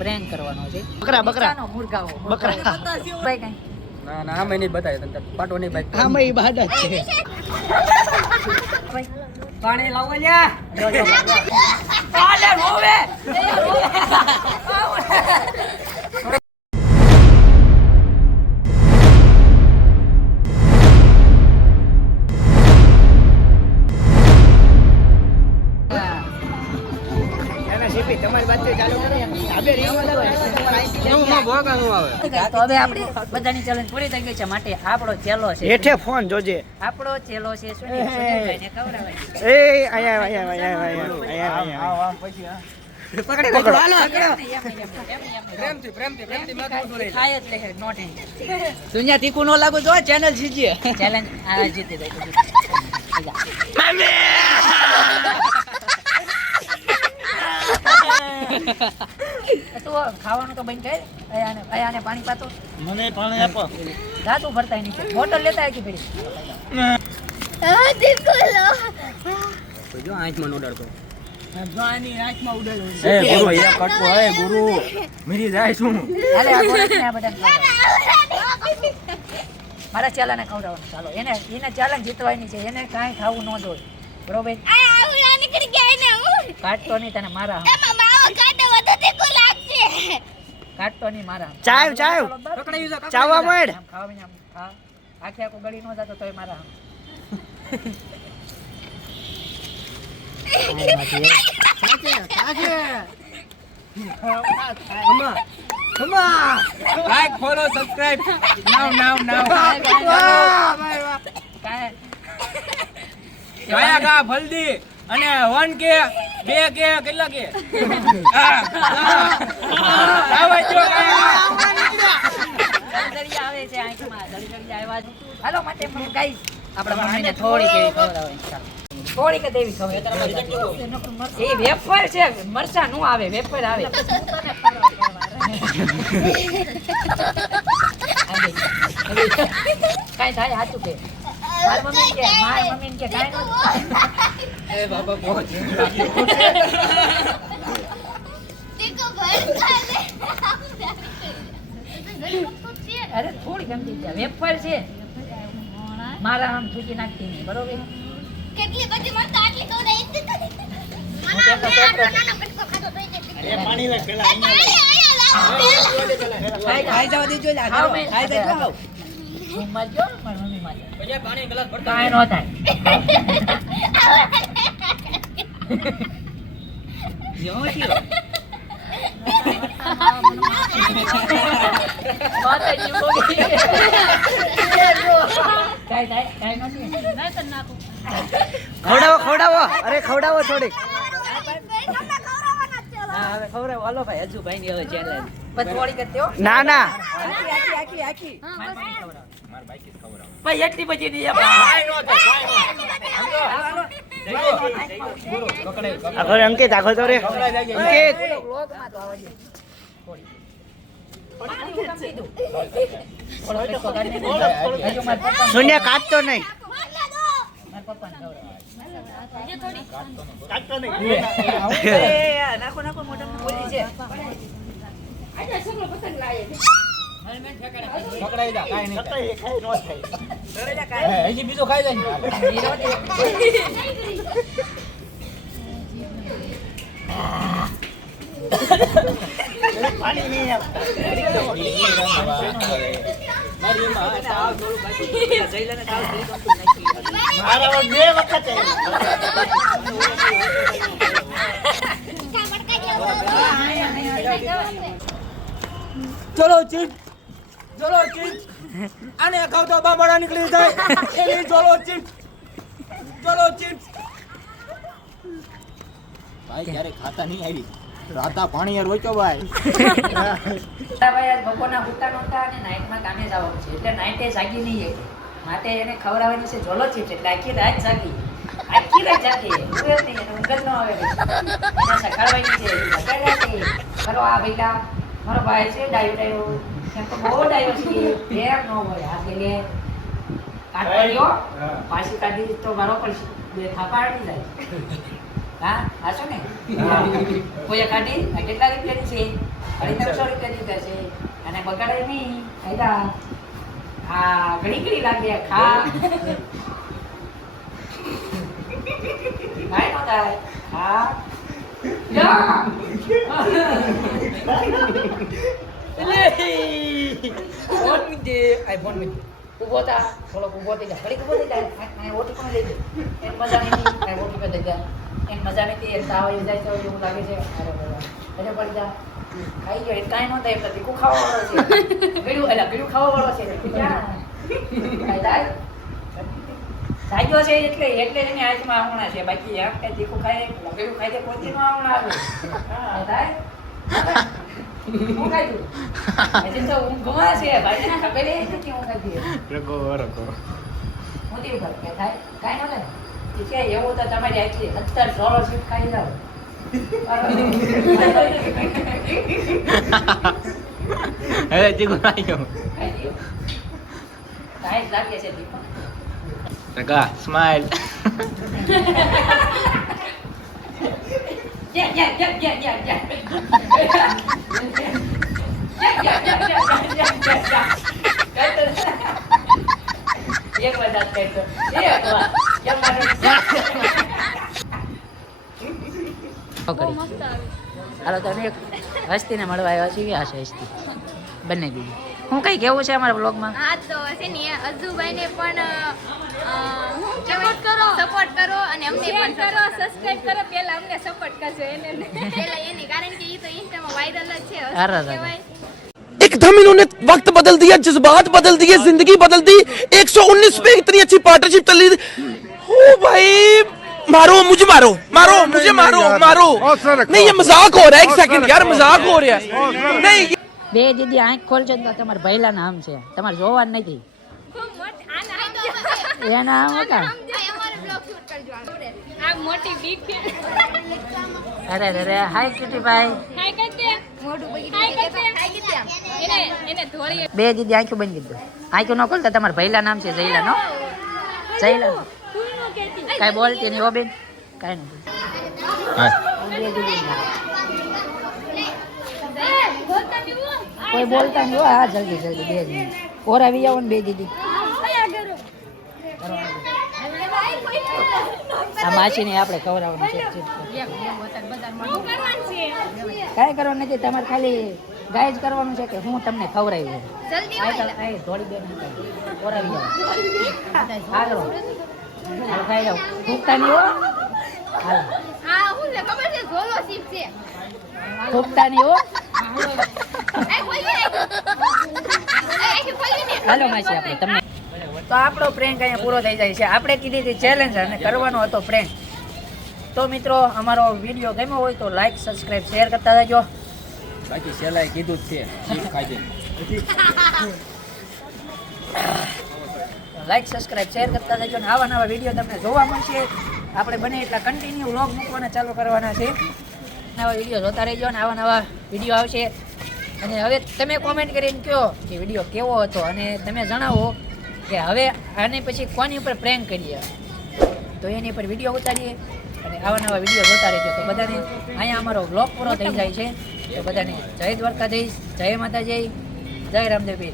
Prank કરવાનો છે. બકરા મુર્ગાઓ બકરા ભાઈ કઈ ના આમે નહીં બતાવે તને પાટો નહીં બાઈક આમે ઈ બાદ જ છે. પાણી લાવો લ્યા આલે રોવે તમારી વાત ચાલુ કરે હવે રીવા લાવો હું ભોગાનું આવે તો હવે આપણે બધાની ચેલેન્જ પૂરી થઈ ગઈ છે માટે આપણો ચેલો છે હેઠે ફોન જોજે. આપણો ચેલો છે સુનિલભાઈને ખવડાવવાનો. એ આયા પછી પકડે પ્રેમથી માથું લઈ ખાય જ લે નોટ એન્ડ દુનિયા તીખું નો લાગુ જો ચેનલ જીજીએ. ચેલેન્જ આ જીતી ગઈ તું ખાવાનું તો બંધ કર. અયાને પાણી પાતો મને પાણી આપો. દાતું ભરતા નીચે બોટલ લેતા આવી પડી જો આંખમાં નો ડરતો જોવાની આંખમાં ઉડેલો એ ગુરુ એ કટકો હે ગુરુ મરી જાય છું હાલે આ બોટલ આ બધા મારા ચેલાને ખવડાવવાનું. ચાલો એને ચેલેન્જ જીતવાની છે. એને કાંઈ ખાવું ન જોઈએ બરોબર. કાટતો નહીં તને મારા કાટતો નહીં મારા ચાવ ચાવવા માંડ. ખાવા ખા આખે આખું ગળી ન જતો તોય મારા લાઈક ફોલો સબસ્ક્રાઇબ નાવ કાયા ગા જલ્દી અને 1K 2K કેટલા કે આવા જો જલ્દી આવે છે આંખમાં જલ્દી આવ્યા છે. હાલો માટે ગાઈસ આપણા મમ્મીને થોડીક એવી ખવડાવો. થોડીક જ એવી ખવડાવો. એ વેફર છે મરચા નું આવે વેફર આવે. કાઈ થાય સાચું કે મારી મમ્મી કે કાઈ નો એ બાબા પહોંચ અરે થોડી ગમતી છે વેફર છે મારા આમ થૂકી નાખતી નહીં બરોબર. કેટલી બધી મસ્ત આટલી કહું દે પાણી લે પેલા ખાઈ જવા દેજો ખાઈ જજો. હું મારજો મારી મમ્મી મારજો પછી પાણી ગ્લાસ ભરતા કાઈ નો થાય. માતાજી બોલી કાઈ નો થાય. ખવડાવો અરે ખવડાવો થોડીક. હા હવે ખવડાવો. હાલો ભાઈ હજુ ભાઈ ની હવે ચેલેન્જ પછી થોડી કરતી હો. ના ના આખી માર બાઈક જ ખવડાવ ભાઈ એટલી બધી નહીં કાઈ નો થાય આગળ અંકિત આગળ તો રે અંકિત શૂન્ય કાઢતો નહીં. નાખો મોટા બોલી છે. પકડાઈ જા કાઈ નહીં થાય હજી બીજો ખાઈ જાય પાણી નહીં આપતા. મારી માં તાવ થોડું બાકી જઈલાને તાવ થઈ ગયો. મારા બે વખત ચલો ચીટ આને ખાવ તો બાબડા નીકળી જાય એની ચલો ચીટ ભાઈ ક્યારે ખાતા નહીં આવી રાતા પાણી યાર રોક્યો ભાઈ બપોરના ભૂકા નહોતા અને નાઇટમાં કામે જવાનું છે એટલે નાઇટે જાગી નહીં એક માટે એને ખવડાવવાની છે ઝોલો ચીપ્સ એટલે આખી રાત જાગી ઊંઘ જ નહીં એને ઊંઘ જ ન આવે એને સખાડવાની છે ચલો આ ભઈલા મારો ભાઈ છે ડાયો એમ તો બહુ ડાયો છે એમ ન હોય આ કે લે કાઢો પાછી કાઢી તો મારો પડશે બે થાપા અડી જાય હા આશો ને કોઈ કાઢી કેટલા રૂપિયાની છે 300 રૂપિયા દીધા છે અને બગાડે નહીં ખાઈલા આ ઘડી ઘડી લાગે ખા કાંઈ નો થાય હા યા ફોન મૂકજે આઈફોન મૂકજે ઊભો થા થોડોક ઊભો થઈ જા ઘડીક ઊભો થઈ જા અને ઓટી પણ લઈ લે એને મજા નહીં આ ઓટી પર થઈ જા એને મજા નથી એ તાવ આવી જાય તો એવું લાગે છે અરે બાબા એટલે પડી જા ખાઈ ગયો એ કાંઈ ન થાય એટલે તીખું ખાવા વાળો છે ગળ્યું ખાવા વાળો છે ક્યાં ખાઈ જાય જાગ્યો છે એટલે એની હાથમાં આવણા છે બાકી આમ કઈ તીખું ખાય ગળ્યું ખાઈ દે પોતી નો આવણા આવે હા થાય હું ખાઈ હજી તો ઊંઘમાં છે ભાઈ ને ખબર એ નથી હું ખાધી રકો મોટી ઉપર કે થાય કાંઈ ન થાય કે એવું તો તમારી આટલી 17 સ્કોલરશીપ ખાઈ જાવ હવે ચીકુ આવ્યો કાંઈ જ લાગે છે દીપક રકા સ્માઈલ એક વાર કહેતો એક વાર હાલો તમે એક હસ્તીને મળવા આવ્યા છીએ આ છે હસ્તી બંને દીદી હું કઈ કેવું છે અમારા બ્લોગમાં હા તો છે ને અજુભાઈને પણ સપોર્ટ કરો અને અમને પણ કરો સબસ્ક્રાઇબ કરો પહેલા અમને સપોર્ટ કરજો એને પહેલા એને કારણ કે ઈ તો ઇન્સ્ટામાં વાયરલ જ છે અરે કહેવાય एकदम इन्होंने वक्त बदल दिया जज्बात बदल दिए जिंदगी बदल दी 119 पे इतनी अच्छी पार्टनरशिप चल रही ओ भाई मारो मुझे मारो मारो मुझे मारो मारो नहीं ये मजाक हो रहा है एक सेकंड यार मजाक हो रहा है नहीं બે દીદી આંખ ખોલજો તો તમારા ભૈલા નામ છે તમારે જોવાનું નથી ખૂબ મોટ આના સમજે એના નામ હતા અમારો બ્લોગ શૂટ કરજો આ મોટી બીક અરે અરે હાય ક્યુટી ભાઈ હાય કરતે મોઢું બગી હાય કરતે એને ધોળી બે દીદી આંખો બંધ કરી દો આંખો ન ખોલતા તમારા ભૈલા નામ છે જયલા નો જયલા તું નો કહેતી કાઈ બોલતી નહીં હો બેન કાઈ નહીં કોઈ બોલતા નહીં હો હા જલ્દી જલ્દી બે દીદી ઓર આવી જાવ ને બે દીદી આ માસી ને આપણે ખવડાવવાનું છે કાંઈ કરવાનું નથી તમારે ખાલી ગાય જ કરવાનું છે કે હું તમને ખવડાવી જલ્દી થોડી બેન ઓરાવી જાવ હાલો હાલો ખાઈ જાવ ભૂખતા નહીં હો હાલો હા હું લે ખબર છે ઝોલો શીપ છે ભૂખતા નહીં હો એ ખોલી એ ખોલી ને હાલો માસી આપણે તમને તો આપણો પ્રેન્ક અહીંયા પૂરો થઈ જાય છે આપણે કીધી હતી ચેલેન્જ અને કરવાનો હતો પ્રેન્ક તો મિત્રો અમારો વિડીયો ગમ્યો હોય તો લાઈક સબસ્ક્રાઇબ શેર કરતા રહેજો બાકી સેલાઈ કીધું જ છે જીભ ખાજે લાઈક સબસ્ક્રાઇબ શેર કરતા રહેજો અને આવા નવા વિડીયો તમને જોવા મળશે આપણે બને એટલા કન્ટિન્યુ વ્લોગ મૂકવાના ચાલુ કરવાના છે નવા વિડીયો જોતા રહેજો અને આવા નવા વિડીયો આવશે અને હવે તમે કોમેન્ટ કરીને કહો કે વિડીયો કેવો હતો અને તમે જણાવો કે હવે આને પછી કોની ઉપર પ્રેન્ક કરીએ તો એની ઉપર વિડીયો ઉતારીએ અને આવા નવા વિડીયો જોતા રહેજો તો બધાને અહીંયા અમારો બ્લોગ પૂરો થઈ જાય છે તો બધાને જય દ્વારકાધીશ જય માતાજી જય રામદેવ પીર